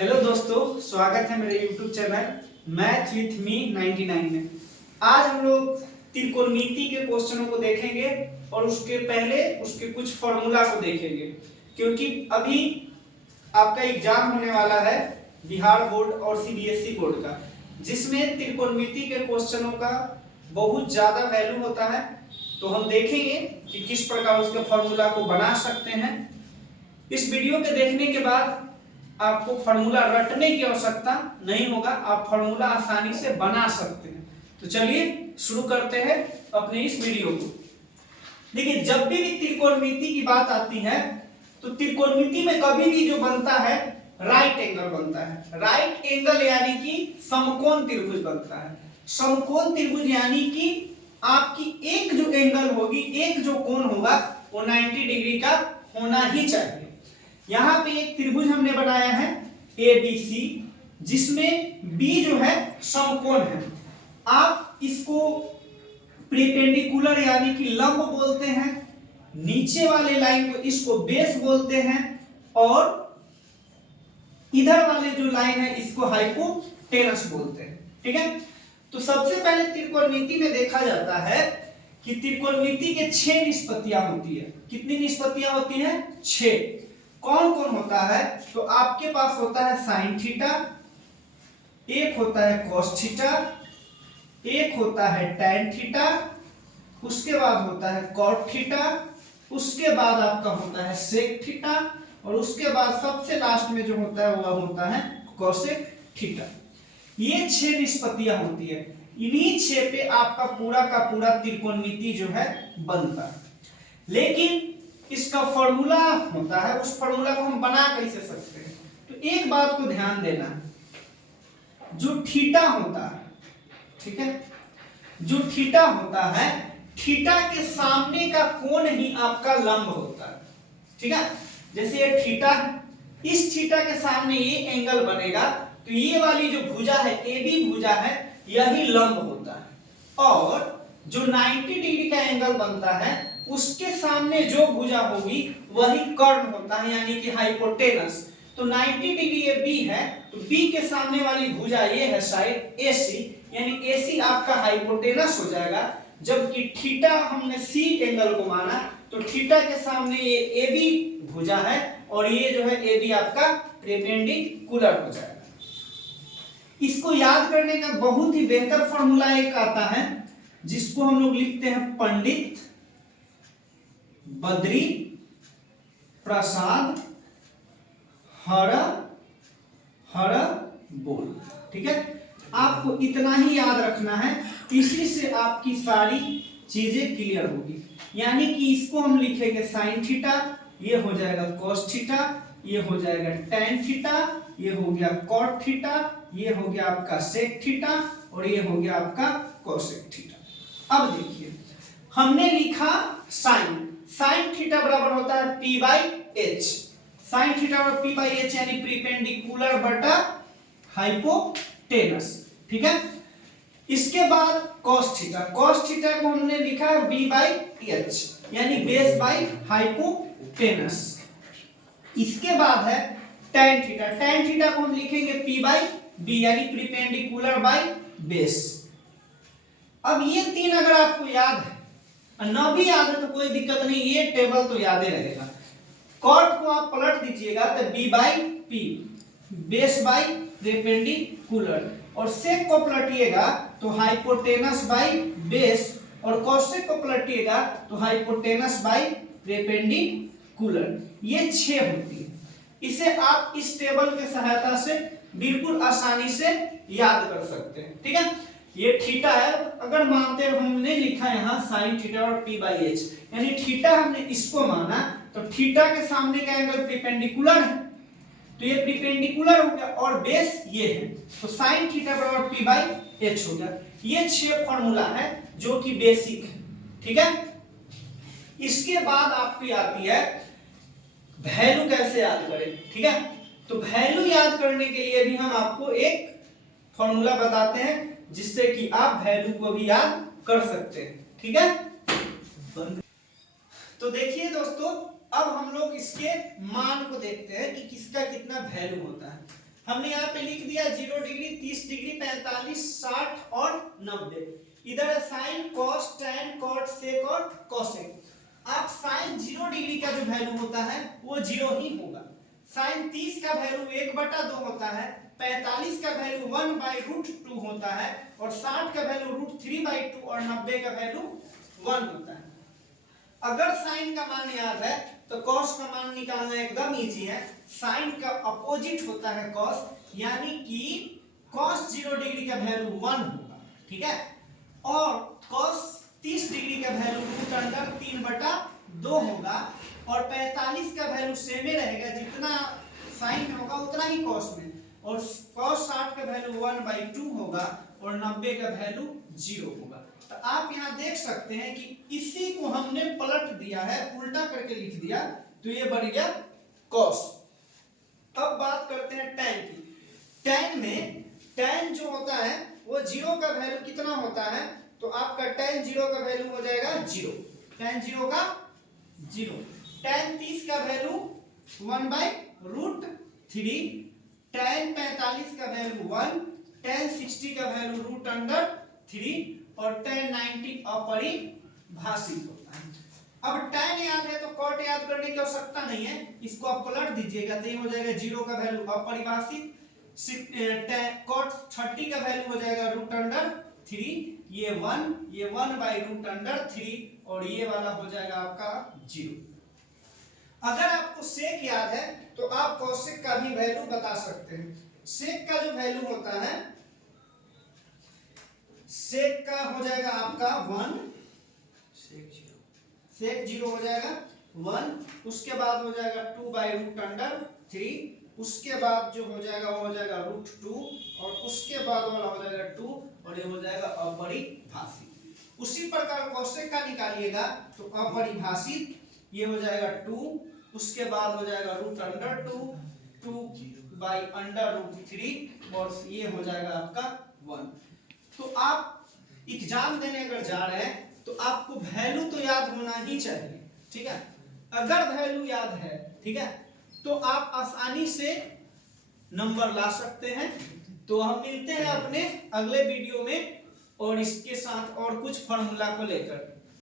Hello दोस्तों, स्वागत है मेरे YouTube channel math with me 99 में। आज हम लोग त्रिकोणमिति के क्वेश्चनों को देखेंगे और उसके पहले उसके कुछ फॉर्मूला को देखेंगे, क्योंकि अभी आपका एग्जाम होने वाला है बिहार बोर्ड और CBSE बोर्ड का, जिसमें त्रिकोणमिति के क्वेश्चनों का बहुत ज़्यादा वैल्यू होता है। तो हम देखेंगे कि किस प्रकार उसके फॉर्मूला को बना सकते हैं। इस वीडियो के देखने के बाद आपको फॉर्मूला रटने की आवश्यकता नहीं होगा, आप फॉर्मूला आसानी से बना सकते हैं। तो चलिए शुरू करते हैं अपने इस वीडियो को। देखिए, जब भी त्रिकोणमिति की बात आती है तो त्रिकोणमिति में कभी भी जो बनता है राइट एंगल बनता है। राइट एंगल यानी कि समकोण त्रिभुज बनता है। समकोण त्रिभुज यानी कि आपकी एक जो एंगल होगी, एक जो कोण होगा वो 90 डिग्री का होना ही चाहिए। यहाँ पे एक त्रिभुज हमने बनाया है ABC, जिसमें B जो है समकोण है। आप इसको परपेंडिकुलर यानी कि लंब बोलते हैं, नीचे वाले लाइन को इसको बेस बोलते हैं, और इधर वाले जो लाइन है इसको हाइपोटेनस बोलते हैं। ठीक है, तो सबसे पहले त्रिकोणमिति में देखा जाता है कि त्रिकोणमिति के 6 निष्पत्तियां होती है। कितनी निष्पत्तियां होती हैं? 6। कौन कौन होता है? तो आपके पास होता है साइन थीटा, एक होता है कॉस थीटा, एक होता है टैन थीटा, उसके बाद होता है कॉट थीटा, उसके बाद आपका होता है सेक थीटा, और उसके बाद सबसे लास्ट में जो होता है वह होता है कोसेक थीटा। ये 6 निष्पत्तियां होती है। इन्हीं 6 पे आपका पूरा का पूरा त्रिकोणमिति जो है बनता है। लेकिन इसका फॉर्मूला होता है, उस फॉर्मूला को हम बना कैसे सकते हैं? तो एक बात को ध्यान देना, जो थीटा होता है, ठीक है, जो थीटा होता है, थीटा के सामने का कोण ही आपका लंब होता है। ठीक है, जैसे ये थीटा है, इस थीटा के सामने ये एंगल बनेगा, तो ये वाली जो भुजा है AB भुजा है, यही लंब होता है। और जो 90 डिग्री का एंगल बनता है उसके सामने जो भुजा होगी वही कर्ण होता है, यानी कि हाइपोटेनस। तो 90 डिग्री ये B है, तो B के सामने वाली भुजा ये है साइड AC, यानी AC आपका हाइपोटेनस हो जाएगा। जबकि थीटा हमने C एंगल को माना, तो थीटा के सामने ये AB भुजा है, और ये जो है AB आपका परपेंडिकुलर हो जाएगा। इसको याद करने का बहुत ही बेहतर फॉर्मूला एक आता है, जिसको हम लोग लिखते हैं पंडित बद्री प्रसाद हर हर बोल। ठीक है, आपको इतना ही याद रखना है, इसी से आपकी सारी चीजें क्लियर होगी। यानी कि इसको हम लिखेंगे साइन थीटा, ये हो जाएगा कॉस थीटा, ये हो जाएगा टैन थीटा, ये हो गया कॉट थीटा, ये हो गया आपका सेक थीटा, और ये हो गया आपका कोसेक थीटा। अब देखिए, हमने लिखा साइन थीटा बराबर होता है P/H। साइन थीटा और P/H यानी परपेंडिकुलर बटा हाइपोटेनस। ठीक है, इसके बाद कॉस थीटा को हमने लिखा B/H यानी बेस बाय हाइपोटेनस। इसके बाद है टैन थीटा को हम लिखेंगे P/B यानी परपेंडिकुलर बाय बेस। अब ये 3 अगर आपको याद है, न भी याद है तो कोई दिक्कत नहीं, ये टेबल तो याद ही रहेगा। कॉट को आप पलट दीजिएगा तो B/P बेस बाय परपेंडिकुलर, और सेक को पलटिएगा तो हाइपोटेनस बाय बेस, और कोसेक को पलटिएगा तो हाइपोटेनस बाय परपेंडिकुलर। ये 6 होती है। इसे आप इस टेबल के सहायता से बिल्कुल आसानी से याद कर सकते हैं। ठीक है, ये थीटा है, अगर मानते हैं हमने लिखा यहाँ साइन थीटा और P/H, यानी थीटा हमने इसको माना, तो थीटा के सामने का एंगल परपेंडिकुलर है, तो ये परपेंडिकुलर हो गया, और बेस ये है, तो साइन थीटा बराबर P/H हो गया। ये 6 फॉर्मूला है जो कि बेसिक है। ठीक है, इसके बाद आपकी आती है वैल्यू कैसे याद करें। ठीक है, तो वैल्यू याद करने के लिए भी हम आपको एक फॉर्मूला बताते हैं, जिससे कि आप वैल्यू को भी याद कर सकते हैं। ठीक है, तो देखिए दोस्तों, अब हम लोग इसके मान को देखते हैं कि किसका कितना वैल्यू होता है। हमने यहाँ पे लिख दिया 0 डिग्री, 30 डिग्री, 45, 60 और 90। इधर साइन, कॉस, टैन, कॉट, सेक और कोसेक। आप साइन 0 डिग्री का जो वैल्यू होता है वो 0 ही होगा। साइन 30 का वैल्यू 1/2 होता है, 45 का वैल्यू 1/√2 होता है और 60 का वैल्यू √3/2 और 90 का वैल्यू 1 होता है। अगर साइन का मान याद है तो कॉस का मान निकालना एकदम इजी है। साइन का अपोजिट होता है कॉस, यानी कि कॉस 0 डिग्री का वैल्यू 1 होगा, ठीक है। और कॉस 30 डिग्री का वैल्यू √3/2 होगा और 45 का वैल्यू सेम ही रहेगा, जितना साइन में होगा उतना ही कॉस में। और कॉस 60 का वैल्यू 1/2 होगा और 90 का वैल्यू 0 होगा। तो आप यहाँ देख सकते हैं कि इसी को हमने पलट दिया है, उल्टा करके लिख दिया, तो ये बढ़ गया कॉस। अब बात करते हैं टैन की। टैन में टैन जो होता है वो 0 का वैल्यू कितना होता है, तो आपका टैन 0 का वैल्यू हो जाएगा 0। टैन 0 का 0। टैन 30 का वैल्यू 1/√3, टैन 45 का वैल्यू 1, टैन 60 का वैल्यू √3 और टैन 90 अपरिभाषित होता है। अब टैन याद है तो कॉट याद करने की आवश्यकता नहीं है, इसको आप पलट दीजिएगा तो ये हो जाएगा 0 का वैल्यू अपरिभाषित, कॉट 30 का वैल्यू हो जाएगा √3, ये 1, ये 1/√3 और ये वाला हो जाएगा आपका 0। अगर आपको सेक याद है तो आप कोसेक का भी वैल्यू बता सकते हैं। सेक का जो वैल्यू होता है, सेक का हो जाएगा आपका 1, सेक 0 हो जाएगा 1, उसके बाद हो जाएगा 2/√3, उसके बाद जो हो जाएगा वो हो जाएगा √2 और उसके बाद वाला हो जाएगा 2 और ये हो जाएगा अपरिभाषित। उसी प्रकार कोसेक का निकालिएगा तो अपरिभाषित ये हो जाएगा 2, उसके बाद हो जाएगा √2, 2/√3 और ये हो जाएगा आपका 1। तो आप एग्जाम देने अगर जा रहे हैं तो आपको वैल्यू तो याद होना ही चाहिए, ठीक है। अगर वैल्यू याद है, ठीक है, तो आप आसानी से नंबर ला सकते हैं। तो हम मिलते हैं अपने अगले वीडियो में और इसके साथ और कुछ फॉर्मूला को लेकर।